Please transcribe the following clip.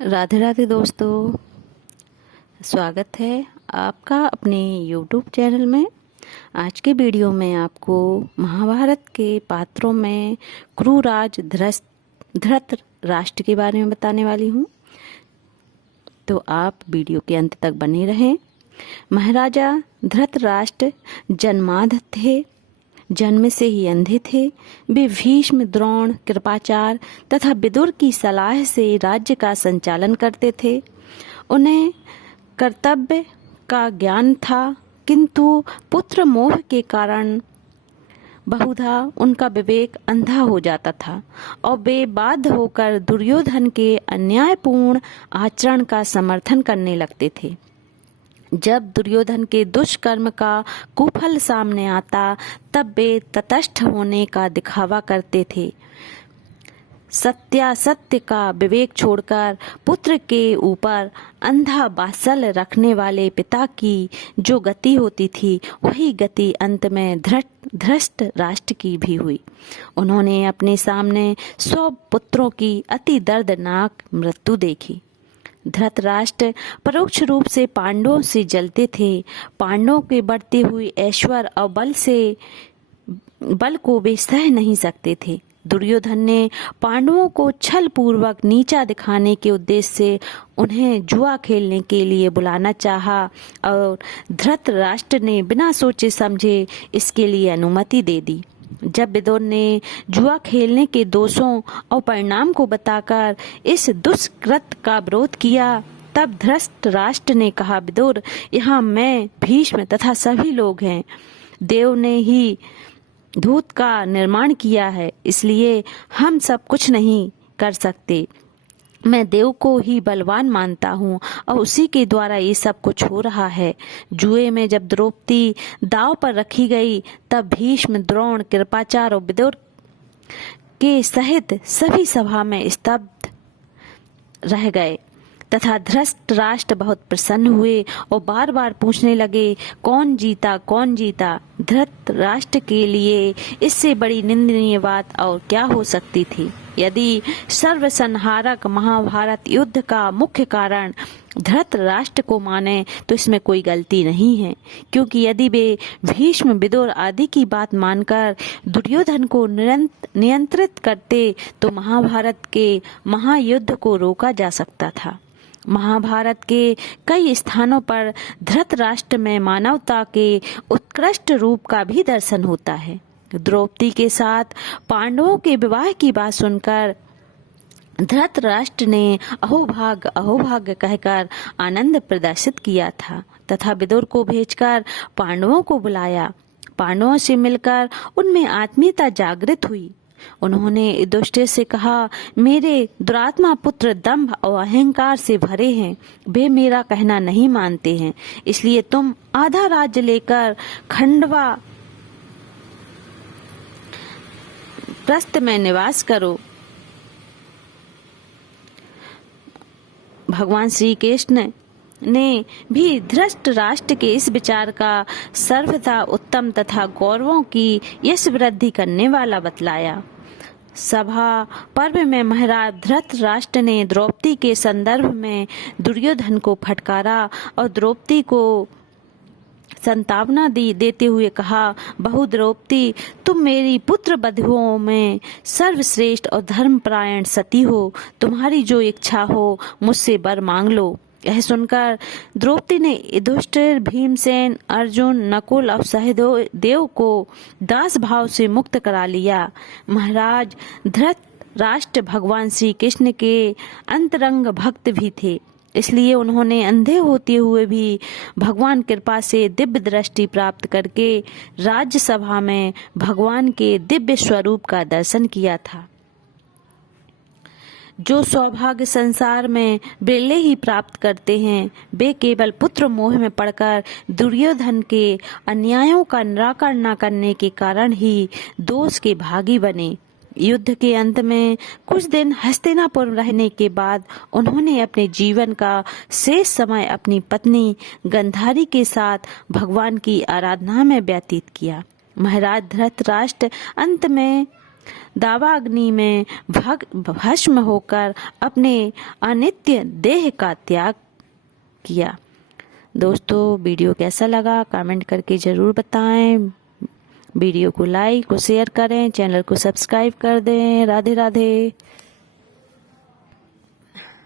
राधे राधे दोस्तों, स्वागत है आपका अपने YouTube चैनल में। आज के वीडियो में आपको महाभारत के पात्रों में क्रूराज धृतराष्ट्र के बारे में बताने वाली हूँ, तो आप वीडियो के अंत तक बने रहें। महाराजा धृतराष्ट्र जन्मांध थे, जन्म से ही अंधे थे। वे भीष्म, द्रोण, कृपाचार्य तथा विदुर की सलाह से राज्य का संचालन करते थे। उन्हें कर्तव्य का ज्ञान था, किंतु पुत्र मोह के कारण बहुधा उनका विवेक अंधा हो जाता था और वे बाध्य होकर दुर्योधन के अन्यायपूर्ण आचरण का समर्थन करने लगते थे। जब दुर्योधन के दुष्कर्म का कुफल सामने आता, तब वे तटस्थ होने का दिखावा करते थे। सत्यासत्य का विवेक छोड़कर पुत्र के ऊपर अंधा वात्सल्य रखने वाले पिता की जो गति होती थी, वही गति अंत में धृष्ट राष्ट्र की भी हुई। उन्होंने अपने सामने 100 पुत्रों की अति दर्दनाक मृत्यु देखी। धृतराष्ट्र परोक्ष रूप से पांडवों से जलते थे। पांडवों के बढ़ती हुई ऐश्वर्य और बल को वे सह नहीं सकते थे। दुर्योधन ने पांडवों को छल पूर्वक नीचा दिखाने के उद्देश्य से उन्हें जुआ खेलने के लिए बुलाना चाहा और धृतराष्ट्र ने बिना सोचे समझे इसके लिए अनुमति दे दी। जब विदुर ने जुआ खेलने के दोषों और परिणाम को बताकर इस दुष्कृत का विरोध किया, तब धृतराष्ट्र ने कहा, विदुर, यहाँ मैं, भीष्म तथा सभी लोग हैं। देव ने ही धूत का निर्माण किया है, इसलिए हम सब कुछ नहीं कर सकते। मैं देव को ही बलवान मानता हूँ और उसी के द्वारा ये सब कुछ हो रहा है। जुए में जब द्रौपदी दांव पर रखी गई, तब भीष्म, द्रोण, कृपाचार्य और विदुर के सहित सभी सभा में स्तब्ध रह गए तथा धृतराष्ट्र बहुत प्रसन्न हुए और बार बार पूछने लगे, कौन जीता, कौन जीता। धृतराष्ट्र के लिए इससे बड़ी निंदनीय बात और क्या हो सकती थी। यदि सर्वसंहारक महाभारत युद्ध का मुख्य कारण धृतराष्ट्र को माने तो इसमें कोई गलती नहीं है, क्योंकि यदि वे भीष्म, विदुर आदि की बात मानकर दुर्योधन को नियंत्रित करते तो महाभारत के महायुद्ध को रोका जा सकता था। महाभारत के कई स्थानों पर धृतराष्ट्र में मानवता के उत्कृष्ट रूप का भी दर्शन होता है। द्रौपदी के साथ पांडवों के विवाह की बात सुनकर धृतराष्ट्र ने अहोभाग्य अहोभाग्य कहकर आनंद प्रदर्शित किया था तथा विदुर को भेजकर पांडवों को बुलाया। पांडवों से मिलकर उनमें आत्मीयता जागृत हुई। उन्होंने युधिष्ठिर से कहा, मेरे दुरात्मा पुत्र दंभ और अहंकार से भरे हैं, वे मेरा कहना नहीं मानते हैं, इसलिए तुम आधा राज्य लेकर खंडवा प्रस्थ में निवास करो। भगवान श्री कृष्ण ने भी धृतराष्ट्र के इस विचार का सर्वथा उत्तम तथा गौरवों की यश वृद्धि करने वाला बतलाया। सभा पर्व में महाराज धृतराष्ट्र ने द्रौपदी के संदर्भ में दुर्योधन को फटकारा और द्रौपदी को संतावना देते हुए कहा, बहु द्रौपदी, तुम मेरी पुत्र बधुओं में सर्वश्रेष्ठ और धर्मपरायण सती हो। तुम्हारी जो इच्छा हो मुझसे वर मांग लो। यह सुनकर द्रौपदी ने युधिष्ठिर, भीमसेन, अर्जुन, नकुल और सहदेव को दास भाव से मुक्त करा लिया। महाराज धृतराष्ट्र भगवान श्री कृष्ण के अंतरंग भक्त भी थे, इसलिए उन्होंने अंधे होते हुए भी भगवान कृपा से दिव्य दृष्टि प्राप्त करके राज्यसभा में भगवान के दिव्य स्वरूप का दर्शन किया था। जो सौभाग्य संसार में बिरले ही प्राप्त करते हैं, वे केवल पुत्र मोह में पड़कर दुर्योधन के अन्यायों का निराकरण न करने के कारण ही दोष के भागी बने। युद्ध के अंत में कुछ दिन हस्तिनापुर रहने के बाद उन्होंने अपने जीवन का शेष समय अपनी पत्नी गंधारी के साथ भगवान की आराधना में व्यतीत किया। महाराज धृतराष्ट्र अंत में दावाग्नि में भस्म होकर अपने अनित्य देह का त्याग किया। दोस्तों, वीडियो कैसा लगा कमेंट करके ज़रूर बताएं। वीडियो को लाइक और शेयर करें, चैनल को सब्सक्राइब कर दें। राधे राधे।